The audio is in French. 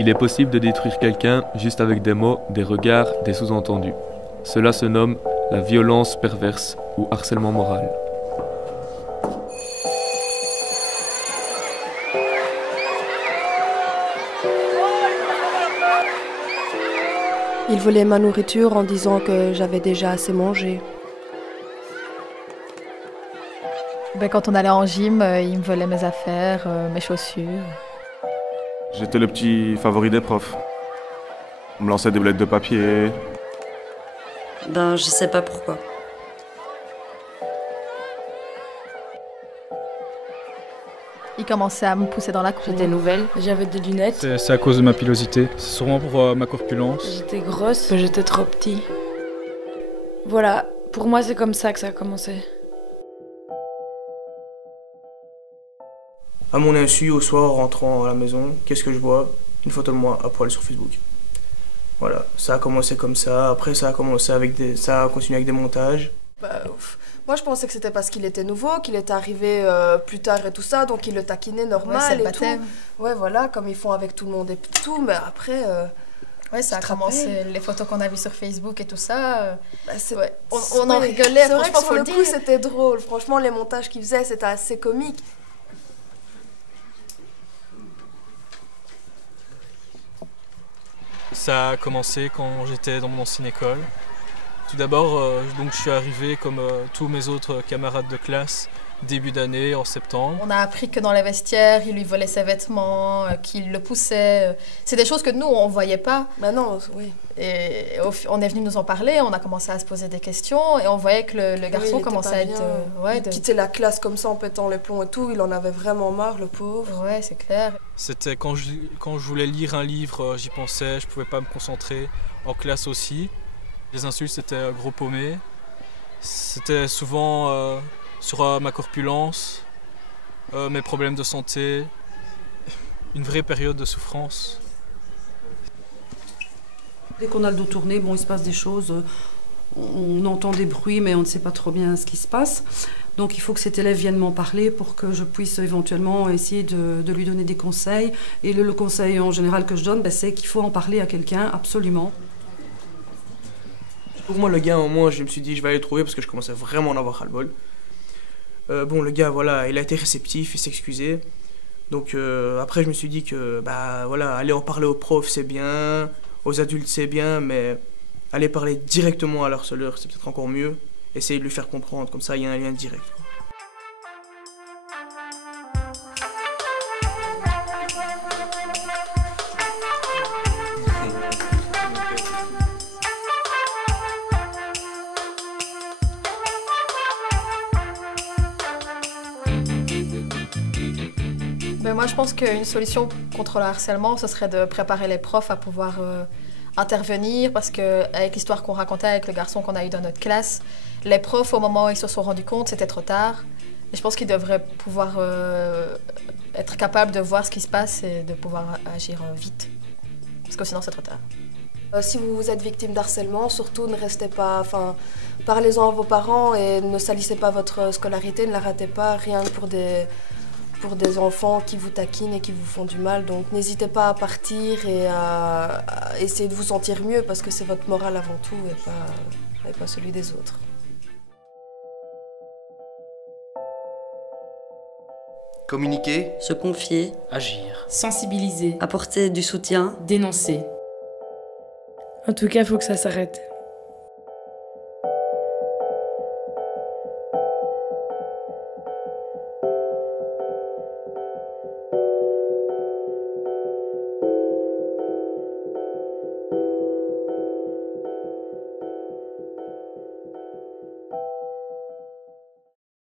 Il est possible de détruire quelqu'un juste avec des mots, des regards, des sous-entendus. Cela se nomme la violence perverse ou harcèlement moral. Il volait ma nourriture en disant que j'avais déjà assez mangé. Quand on allait en gym, il me volait mes affaires, mes chaussures. J'étais le petit favori des profs. On me lançait des boulettes de papier. Je sais pas pourquoi. Il commençait à me pousser dans la cour. J'étais nouvelle, j'avais des lunettes. C'est à cause de ma pilosité. C'est sûrement pour ma corpulence. J'étais grosse, j'étais trop petit. Voilà, pour moi c'est comme ça que ça a commencé. À mon insu, au soir, en rentrant à la maison, qu'est-ce que je vois? Une photo de moi à poil sur Facebook. Voilà, ça a commencé comme ça. Après, ça a continué avec des montages. Moi, je pensais que c'était parce qu'il était nouveau, qu'il était arrivé plus tard et tout ça, donc il le taquinait normal c'est le et baptême. tout. Ouais, voilà, comme ils font avec tout le monde et tout. Mais après, Ouais, ça a commencé, les photos qu'on a vues sur Facebook et tout ça. ouais. On en rigolait, c'est vrai que franchement, sur faut le le coup, dire. c'était drôle. Franchement, les montages qu'ils faisaient, c'était assez comique. Ça a commencé quand j'étais dans mon ancienne école. Tout d'abord, je suis arrivé comme tous mes autres camarades de classe, début d'année, en septembre. On a appris que dans les vestiaires, il lui volait ses vêtements, qu'il le poussait. C'est des choses que nous, on ne voyait pas. Non, oui. Et on est venu nous en parler, on a commencé à se poser des questions et on voyait que le garçon commençait à être... il quittait la classe comme ça en pétant les plombs et tout, il en avait vraiment marre, le pauvre. Ouais, c'est clair. C'était quand je voulais lire un livre, j'y pensais, je pouvais pas me concentrer. En classe aussi. Les insultes, c'était gros paumé. C'était souvent sur ma corpulence, mes problèmes de santé, une vraie période de souffrance. Dès qu'on a le dos tourné, il se passe des choses, on entend des bruits mais on ne sait pas trop bien ce qui se passe. Donc il faut que cet élève vienne m'en parler pour que je puisse éventuellement essayer de lui donner des conseils. Et le conseil en général que je donne, c'est qu'il faut en parler à quelqu'un, absolument. Pour moi, le gars, au moins, je me suis dit, je vais aller le trouver parce que je commençais vraiment à en avoir ras-le-bol. Le gars, voilà, il a été réceptif, il s'excusait. Donc après, je me suis dit que, aller en parler aux profs, c'est bien, aux adultes, c'est bien, mais aller parler directement à l'harceleur, c'est peut-être encore mieux. Essayer de lui faire comprendre, comme ça, il y a un lien direct. Moi, je pense qu'une solution contre le harcèlement, ce serait de préparer les profs à pouvoir intervenir, parce qu'avec l'histoire qu'on racontait avec le garçon qu'on a eu dans notre classe, les profs, au moment où ils se sont rendus compte, c'était trop tard. Et je pense qu'ils devraient pouvoir être capables de voir ce qui se passe et de pouvoir agir vite, parce que sinon c'est trop tard. Si vous êtes victime d'harcèlement, surtout ne restez pas, parlez-en à vos parents et ne salissez pas votre scolarité, ne la ratez pas, rien que pour des enfants qui vous taquinent et qui vous font du mal. Donc n'hésitez pas à partir et à essayer de vous sentir mieux, parce que c'est votre moral avant tout et pas celui des autres. Communiquer, Se confier, agir, Sensibiliser, apporter du soutien, dénoncer. En tout cas, il faut que ça s'arrête.